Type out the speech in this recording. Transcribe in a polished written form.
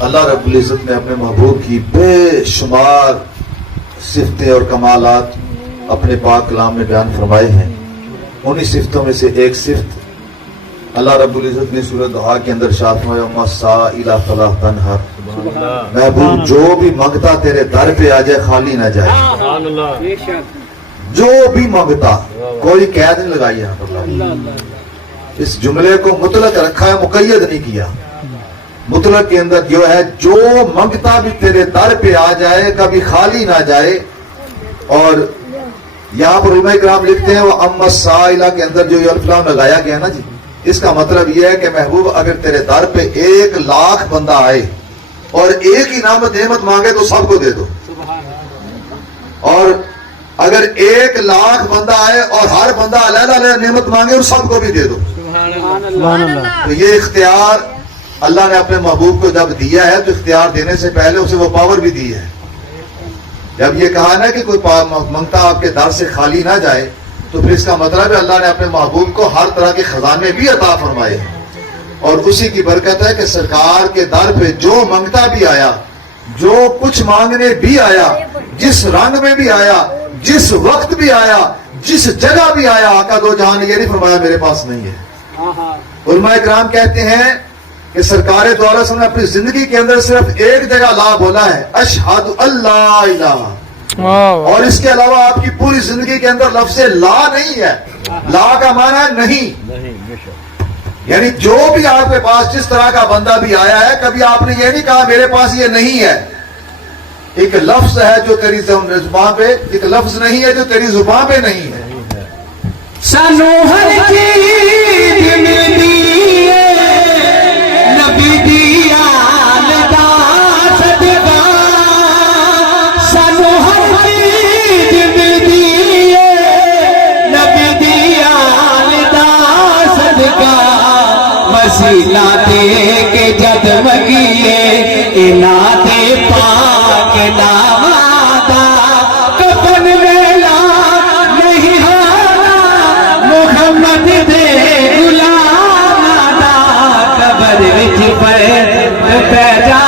اللہ رب العزت نے اپنے محبوب کی بے شمار صفتیں اور کمالات اپنے پاک کلام میں بیان فرمائے ہیں. انہی صفتوں میں سے ایک صفت اللہ رب العزت نے سورۃ دعا کے اندر ارشاد فرمایا وَمَا السَّائِلَ فَلَا تَنْهَرْ. محبوب جو بھی مانگتا تیرے در پہ آ جائے خالی نہ جائے. جو بھی مانگتا, کوئی قید نہیں لگائی یہاں پر. اس جملے کو مطلق رکھا ہے, مقید نہیں کیا. مطلق کے اندر جو ہے جو مانگتا بھی تیرے در پہ آ جائے, کبھی خالی نہ جائے. اور یہاں پر علماء کرام لکھتے ہیں وہ اما السائلہ کے اندر جو الف لام لگایا گیا نا جی, اس کا مطلب یہ ہے کہ محبوب اگر تیرے در پہ 1,00,000 بندہ آئے اور ایک ہی نعمت مانگے تو سب کو دے دو. اور اگر 1,00,000 بندہ آئے اور ہر بندہ علیحدہ علیحدہ نعمت مانگے اور سب کو بھی دے دو. تو یہ اختیار اللہ نے اپنے محبوب کو جب دیا ہے تو اختیار دینے سے پہلے اسے وہ پاور بھی دی ہے. جب یہ کہا نا کہ کوئی منگتا آپ کے در سے خالی نہ جائے, تو پھر اس کا مطلب ہے اللہ نے اپنے محبوب کو ہر طرح کے خزانے بھی عطا فرمائے ہیں. اور اسی کی برکت ہے کہ سرکار کے در پہ جو منگتا بھی آیا, جو کچھ مانگنے بھی آیا, جس رنگ میں بھی آیا, جس وقت بھی آیا, جس جگہ بھی آیا, آقا دو جہاں نے یہ نہیں فرمایا میرے پاس نہیں ہے. علماء کرام کہتے ہیں کہ سرکار دو عالم نے اپنی زندگی کے اندر صرف ایک جگہ لا بولا ہے, اشہد اللہ الہ, اور اس کے علاوہ آپ کی پوری زندگی کے اندر لفظ لا نہیں ہے. لا کا معنی ہے نہیں. یعنی جو بھی آپ کے پاس جس طرح کا بندہ بھی آیا ہے, کبھی آپ نے یہ نہیں کہا میرے پاس یہ نہیں ہے. ایک لفظ ہے جو تیری زبان پہ, ایک لفظ نہیں ہے جو تیری زبان پہ نہیں ہے. سانو ہر چیز ملتی ہے نبی دی آل دا صدقہ. سانو ہر چیز ملتی ہے نبی دی آل دا صدقہ. وسیلہ دے کے جد مگیے انہاں دے پاک نامہ دا. کفن ویلا نہیں ہونا محمد دے غلام دا. قبر وچ پہ جا